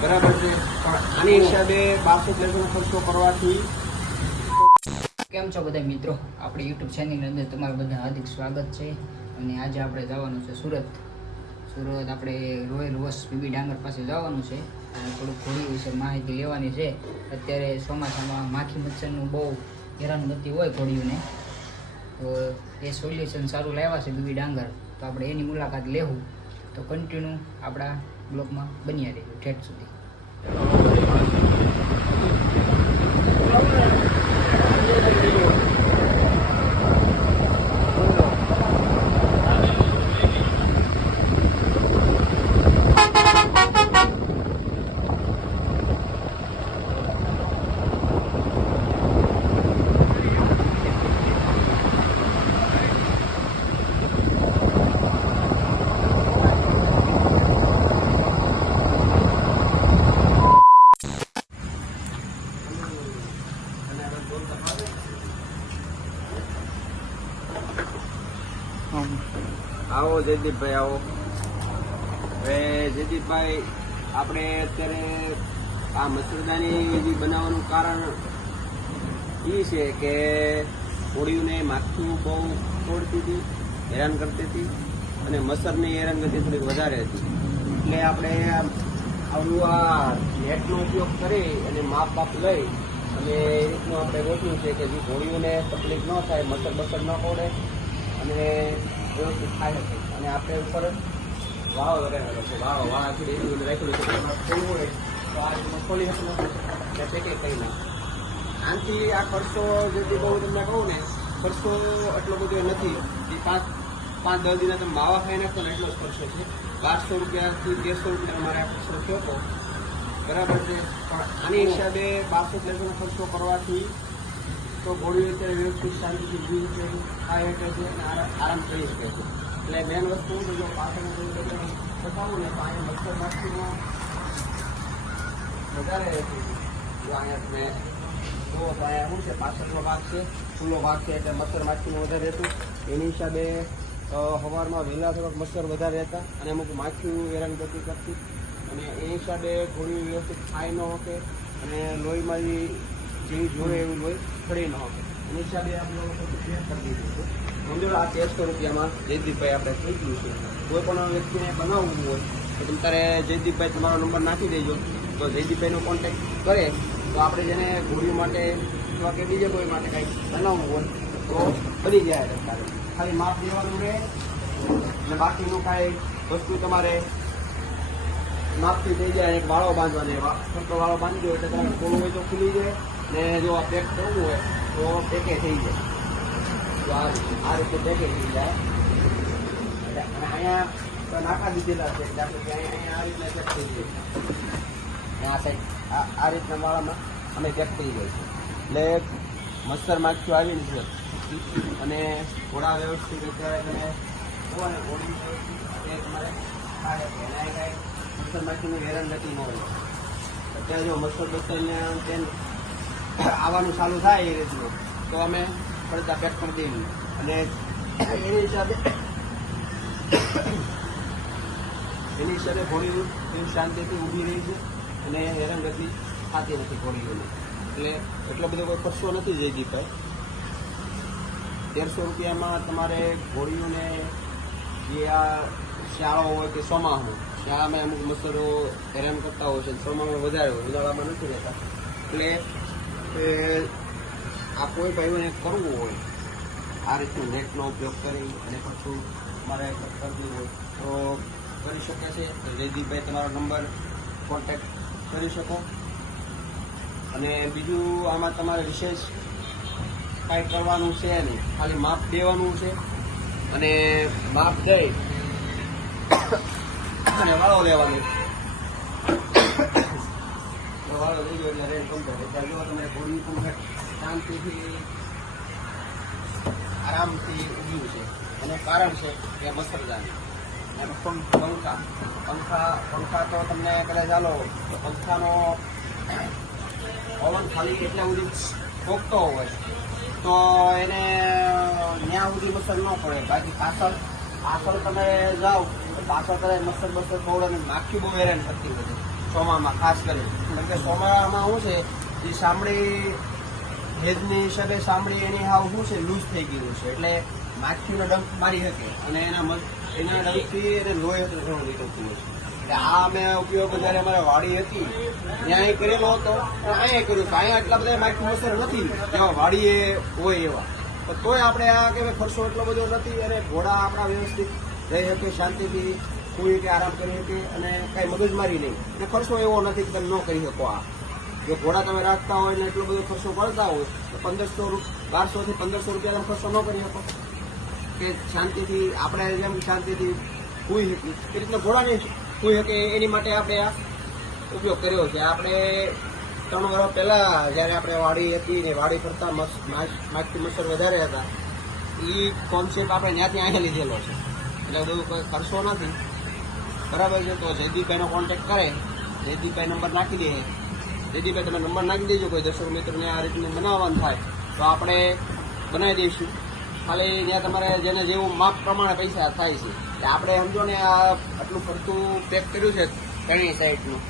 બરાબર છે, પણ આની હિસાબે 1200-1300 ખર્ચો કરવાથી કેમ છો બધા મિત્રો, આપણી યુટ્યુબ ચેનલની અંદર તમારું બધા હાર્દિક સ્વાગત છે. અને આજે આપણે જવાનું છે સુરત. આપણે રોયલ વોશ બીબી ડાંગર પાસે જવાનું છે અને થોડુંક ઘોડી વિશે માહિતી લેવાની છે. અત્યારે ચોમાસામાં માખી મચ્છરનું બહુ હેરાનગતિ હોય ઘોડીઓને, તો એ સોલ્યુશન સારું લાવ્યા છે બીબી ડાંગર, તો આપણે એની મુલાકાત લેવું. તો કન્ટિન્યુ આપણા બ્લોગમાં બન્યા રહીશું ઠેઠ સુધી. આવો જયદીપભાઈ, આવો. હવે જયદીપભાઈ, આપણે અત્યારે આ મચ્છરદાની જે બનાવવાનું કારણ એ છે કે કોળીઓને માખીઓ બહુ તોડતી હતી, હેરાન કરતી હતી, અને મચ્છરની હેરાનગતિ થોડીક વધારે હતી. એટલે આપણે આવડું આ નેટનો ઉપયોગ કરી અને માપ લઈ અને એ રીતનું આપણે ગોઠવ્યું છે કે જે કોળીઓને તકલીફ ન થાય, મચ્છર ન તોડે અને વ્યવસ્થિત થાય છે. અને આપણે ઉપર વાવ લગાવેલો છે, વાવ આખી રાખેલું છે. ખોલવું હોય તો આ રીતનું ખોલી શકું એટલે પેકે કહી નાખ. આનાથી આ ખર્ચો જેથી બહુ તમને કહું ને, ખર્ચો એટલો બધો નથી. એ 5-10 દિના તમે માવા ખાઈ નાખો ને એટલો જ ખર્ચો છે. 1200 રૂપિયાથી 1300 રૂપિયા અમારે આ ખર્ચો થયો હતો, બરાબર છે. પણ આની હિસાબે 1200-1300 ખર્ચો કરવાથી તો ઘોડીઓ અત્યારે વ્યવસ્થિત શાંતિથી જીવી શકે, ખાઈ શકે છે અને આરામ કરી શકે છે. એટલે મેન વસ્તુ હું જો પાછળનું બતાવું ને તો અહીંયા મચ્છર માખીનો વધારે રહેતી હતી. જો અહીંયા તમે જુઓ તો અહીંયા શું છે, પાછળનો ભાગ છે, ખુલ્લો ભાગ છે, એટલે મચ્છર માખીનું વધારે રહેતું. એની હિસાબે સવારમાં વહેલા થોડાક મચ્છર વધારે રહેતા અને અમુક માખીઓ હેરાનગતિ કરતી, અને એ હિસાબે ઘોડીઓ વ્યવસ્થિત ખાઈ ન શકે અને લોહીમાં જેવી જોડે એવું લોહી ખડી ન શકે. એની હિસાબે આપણે કરી દીધું છે. સમજો આ 1300 રૂપિયામાં જયદીપભાઈ આપણે થઈ ગયું છે. કોઈ પણ વ્યક્તિને બનાવવું હોય તો તમે તારે જયદીપભાઈ તમારો નંબર નાખી દેજો, તો જયદીપભાઈનો કોન્ટેક્ટ કરે તો આપણે જેને ઘોડીઓ માટે અથવા કે બીજા કોઈ માટે કંઈક બનાવવું હોય તો બની જાય. તારે ખાલી માપ દેવાનું રહે અને બાકીનું કાંઈ વસ્તુ તમારે માપથી થઈ જાય. એક વાળો બાંધવાનો, છોટો વાળો બાંધી દો એટલે તમારે ખોલવું હોય તો ખુલી જાય, ને જો આ પેક કરવું હોય તો પેકે થઈ જાય. તો આ રીતે પેકે થઈ જાય. અને અહીંયા નાખા દીધેલા છે એટલે આપણે અહીંયા આ રીતના પેક થઈ જાય. આ સાઈડ આ રીતના વાળામાં અમે પેક થઈ જાય છે. એટલે મચ્છર માખીઓ આવીને છે અને ઘોડા વ્યવસ્થિત અત્યારે તમે જુઓ ને, ઘોડી વ્યવસ્થિત તમારે ખાય છે અને કાંઈ મચ્છર માખીની હેરાનગતિ ન હોય. અત્યારે જો મચ્છરને તેમ આવવાનું ચાલુ થાય એ રીતનું તો અમે પડદા પેક કરી દેવી, અને એની હિસાબે ઘોડીઓ શાંતિથી ઊભી રહી છે અને હેરાનગતિ થતી નથી ઘોડીઓને. એટલે એટલો બધો કોઈ ખર્ચો નથી જયદીપભાઈ. 1300 રૂપિયામાં તમારે ઘોડીઓને જે આ શિયાળો હોય કે ચોમાસું, શિયાળામાં અમુક મચ્છરો હેરાન કરતા હોય છે, ચોમાસામાં વધારે હોય, ઉનાળામાં નથી રહેતા. એટલે આ કોઈ ભાઈઓને કરવું હોય આ રીતનું નેટનો ઉપયોગ કરી અને પછી મારે કરવું હોય તો કરી શકે છે. તો જયદીપભાઈ તમારો નંબર કોન્ટેક્ટ કરી શકો. અને બીજું આમાં તમારે વિશેષ કાંઈ કરવાનું છે નહીં, ખાલી માપ દેવાનું છે અને માપ દઈ અને વાળો લેવાનો. વાળો લઈ ગયો એટલે રેડ કમ્પ્લીટ. એટલે જો તમે ઘોડી કમ્પ્લીટ શાંતિથી આરામથી ઉભ્યું છે. એનું કારણ છે કે મચ્છરદાની અને પંખા તો તમને કદાચ ચાલો તો પંખાનો પવન ખાલી એટલા સુધી ઠોકતો હોય તો એને ત્યાં સુધી મચ્છર ન પડે. બાકી પાછળ તમે જાઓ તો પાછળ કદાચ મચ્છર બચ્છર ખવડે ને માખી બહુ હેરાન કરતી હોય છે. ચોમામાં ખાસ કરીને. કેમ કે ચોમામાં શું છે એ સાંભળી ભેજની હિસાબે સાંભળી એની હાવ શું છે લૂઝ થઈ ગયું છે, એટલે માખીનો ડંખ મારી શકે અને એના ડંખથી એને લોહી ઘણું નીકળતું હોય છે. એટલે આ અમે ઉપયોગ જ્યારે અમારે વાડી હતી ત્યાં કરેલો હતો, અહીંયા કર્યું છે. અહીંયા એટલા બધા માખી મચ્છર નથી જેવા વાડીએ હોય એવા, તો તોય આપણે આ કે ખર્ચો એટલો બધો નથી અને ઘોડા આપણા વ્યવસ્થિત રહી શકે, શાંતિથી સુઈ કે આરામ કરી શકે અને કઈ મગજમારી નહીં. અને ખર્ચો એવો નથી કે તમે ન કરી શકો. આ જો ઘોડા તમે રાખતા હોય ને એટલો બધો ખર્ચો પડતા હોય તો 1200 થી 1500 રૂપિયા તમે ખર્ચો ન કરી શકો કે શાંતિથી આપણે જેમ શાંતિથી સુઈ શકીએ એ રીતના ઘોડા નહીં સુઈ શકે. એની માટે આપણે આ ઉપયોગ કર્યો છે. આપણે 3 વર્ષ પહેલા જ્યારે આપણે વાડી હતી ને વાડી કરતા માખી મચ્છર વધારે હતા, એ કોન્સેપ્ટ આપણે ત્યાંથી અહીંયા લીધેલો છે. એટલે બધું કોઈ ખર્ચો નથી, બરાબર છે. તો જયદીપભાઈનો કોન્ટેક્ટ કરે, જયદીપભાઈ નંબર નાખી દે. જયદીપભાઈ તમે નંબર નાખી દેજો, કોઈ દર્શક મિત્રોને આ રીતનું બનાવવાનું થાય તો આપણે બનાવી દઈશું. ખાલી ત્યાં તમારે જેને જેવું માપ પ્રમાણે પૈસા થાય છે. એટલે આપણે સમજો ને આ આટલું ફરતું પેક કર્યું છે ઘણી સાઈડનું,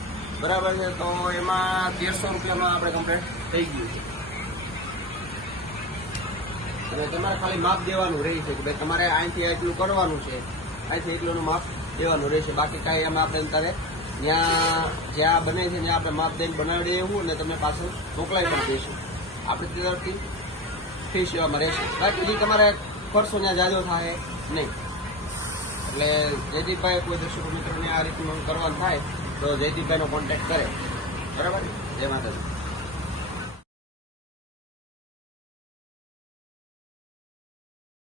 બરાબર છે. તો એમાં 1300 રૂપિયામાં આપણે કમ્પ્લીટ થઈ ગયું છે. અને તમારે ખાલી માપ દેવાનું રહે છે કે ભાઈ તમારે અહીંથી એટલું કરવાનું છે, અહીંથી એટલું માપ દેવાનું રહેશે. બાકી કાંઈ એમાં આપણે તારે જ્યાં બને છે ત્યાં આપણે માપ દઈને બનાવી એવું અને તમને પાછું મોકલાવી પણ દઈશું. આપણે તરફથી ફ્રી સેવામાં રહેશે. બાકી હજી તમારે ખર્ચો ત્યાં જાજો થાય નહીં. એટલે જયદીપભાઈ કોઈ દર્શક મિત્રોને આ રીતનું કરવાનું થાય તો જયદીપભાઈનો કોન્ટેક્ટ કરે, બરાબર. જય માતાજી.